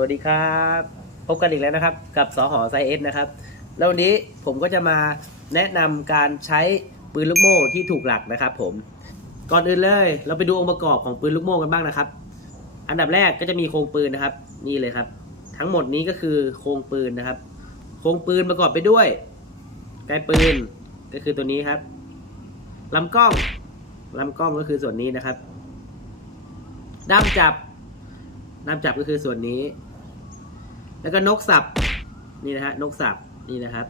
วัสดีครับ พบกันอีกแล้วนะครับ กับสหอไซเอสนะครับ แล้ววันนี้ผมก็จะมาแนะนำการใช้ปืนลูกโม่ที่ถูกหลักนะครับ ผม ก่อนอื่นเลย เราไปดูองค์ประกอบของปืนลูกโม่กันบ้างนะครับ อันดับแรกก็จะมีโครงปืนนะครับ นี่เลยครับ ทั้งหมดนี้ก็คือโครงปืนนะครับ โครงปืนประกอบไปด้วยไกปืนก็คือตัวนี้ครับลำกล้องลำกล้องก็คือส่วนนี้นะครับด้ามจับด้ามจับก็คือส่วนนี้ แล้วก็นกสับนี่นะฮะนกสับนี่นะครับ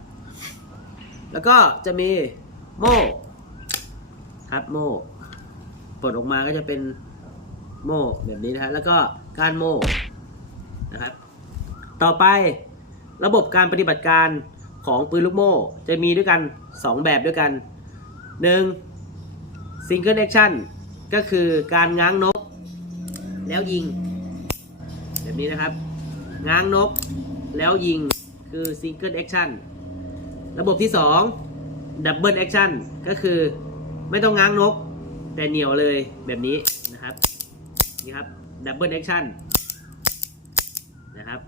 แล้วก็จะมีโม่ครับโม่ปลดออกมาก็จะเป็นโม่แบบนี้นะฮะแล้วก็การโม่นะครับ ต่อไประบบการปฏิบัติการของปืนลูกโม่จะมีด้วยกัน 2 แบบด้วยกัน 1. Single Action ก็คือการง้างนก แล้วยิง แบบนี้นะครับ ง้างนก แล้วยิงคือ Single Action ระบบที่2 Double Action ก็คือไม่ต้องง้างนก แต่เหนียวเลยแบบนี้นะครับนี่ครับ Double Action นะครับ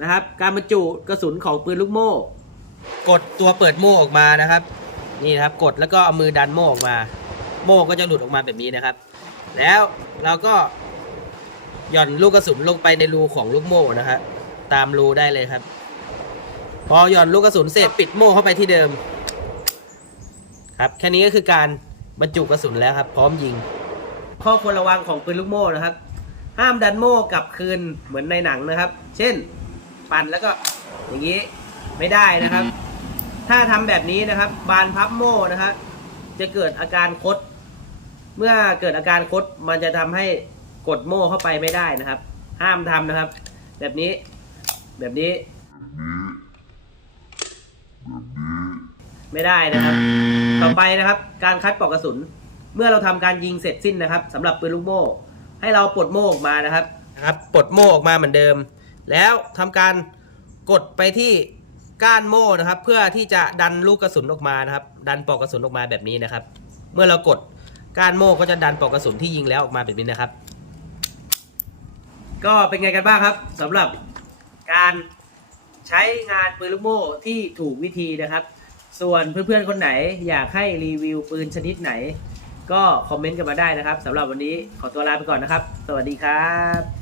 นะครับการบรรจุกระสุนของปืนลูกโม่ กดตัวเปิดโม่ออกมานะครับ นี่นะครับกดแล้วก็เอามือดันโม่ออกมา โม่ก็จะหลุดออกมาแบบนี้นะครับ แล้วเราก็ หย่อนลูกกระสุนลงไปในรูของลูกโม่นะฮะตามรูได้เลยครับ พอหย่อนลูกกระสุนเสร็จปิดโม่เข้าไปที่เดิม ครับแค่นี้ก็คือการบรรจุกระสุนแล้วครับ พร้อมยิง ข้อควรระวังของปืนลูกโม่นะครับ ห้ามดันโม่กลับคืนเหมือนในหนังนะครับ เช่น ปั่นแล้วก็อย่างนี้ไม่ได้นะครับ ถ้าทำแบบนี้นะครับ บานพับโม่นะครับจะเกิดอาการคด เมื่อเกิดอาการคดมันจะทำให้ กดโม่เข้าไปไม่ได้นะครับ ห้ามทำนะครับ แบบนี้ แบบนี้ ไม่ได้นะครับ ต่อไปนะครับ การคัดปลอกกระสุน เมื่อเราทำการยิงเสร็จสิ้นนะครับสำหรับปืนลูกโม่ ให้เราปลดโม่ออกมานะครับนะครับปลดโม่ออกมาเหมือนเดิม แล้วทำการกดไปที่ก้านโม่นะครับ เพื่อที่จะดันลูกกระสุนออกมานะครับ ดันปลอกกระสุนออกมาแบบนี้นะครับ เมื่อเรากดก้านโม่ก็จะดันปลอกกระสุนที่ยิงแล้วออกมาแบบนี้นะครับ ก็เป็นไงกันบ้างครับสำหรับการใช้งานปืนลูกโม่ที่ถูกวิธีนะครับ ส่วนเพื่อนๆคนไหนอยากให้รีวิวปืนชนิดไหน ก็คอมเมนต์กันมาได้นะครับสำหรับวันนี้ขอตัวลาไปก่อนนะครับ สวัสดีครับ